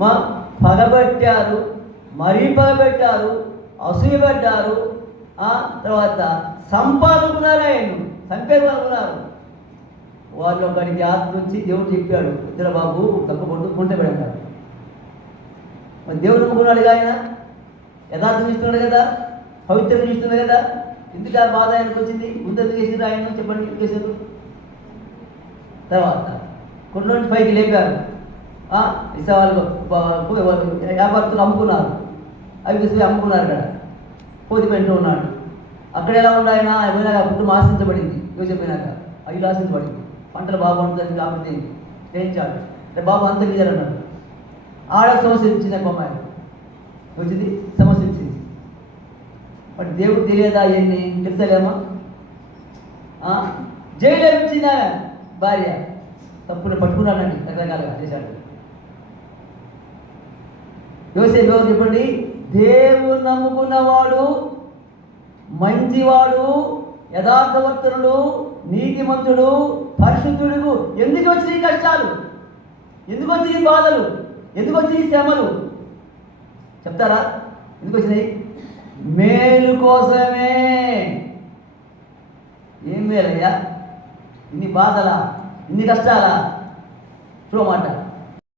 మా పగబెట్టారు, మరీ పగబెట్టారు, అసూయపడ్డారు, తర్వాత సంపాదుకున్నారు, ఆయన చంపేదనుకున్నారు. వాళ్ళు ఒకడికి ఆత్మ వచ్చి దేవుడు చెప్పాడు, ఇద్దరు బాబు తక్కువ కొంటే పెడతాడు. మరి దేవుడు నమ్ముకున్నాడుగా, ఆయన యథార్థం ఇస్తున్నాడు కదా, పవిత్రం ఇస్తున్నాడు కదా. ఎందుకు ఆ బాధ ఆయనకు వచ్చింది? ముందు చేసింది ఆయన, చెప్పండి ఎందుకు చేశారు? తర్వాత కొన్ని పైకి లేపారు, ఇసేవాళ్ళు వ్యాపారస్తులు అమ్ముకున్నారు, అవి తీసుకుని అమ్ముకున్నారు. అక్కడ పోతి పెంటూ ఉన్నాడు. అక్కడ ఎలా ఉండి ఆయన పోయినాక కుటుంబం ఆశించబడింది. చెప్పినాక అవి ఆశించబడింది. పంటలు బాగుంటుంది కాబట్టి చేయించాడు. బాబు అంత అన్నాడు. ఆడ సమస్య ఇచ్చింది, అమ్మాయి వచ్చింది, సమస్య ఇచ్చింది. బట్ దేవుడు తెలియదా అవన్నీ? తెలుసలేమా? జైలు ఇచ్చింది భార్య, తప్పుని పట్టుకున్నాడండి, రకరకాలుగా చేశాడు. యోసేపు ఎవరు చెప్పండి? దేవుడు నమ్ముకున్నవాడు, మంచివాడు, యథార్థవర్తనుడు, నీతిమంతుడు, పరిశుద్ధుడు. ఎందుకు వచ్చినాయి కష్టాలు? ఎందుకు వచ్చినాయి బాధలు? ఎందుకు వచ్చినాయి శ్రమలు? చెప్తారా? ఎందుకు వచ్చినాయి? మేలు కోసమే. ఏం మేలయ్యా? ఇన్ని బాధలా, ఇన్ని కష్టాలా? చూడమాట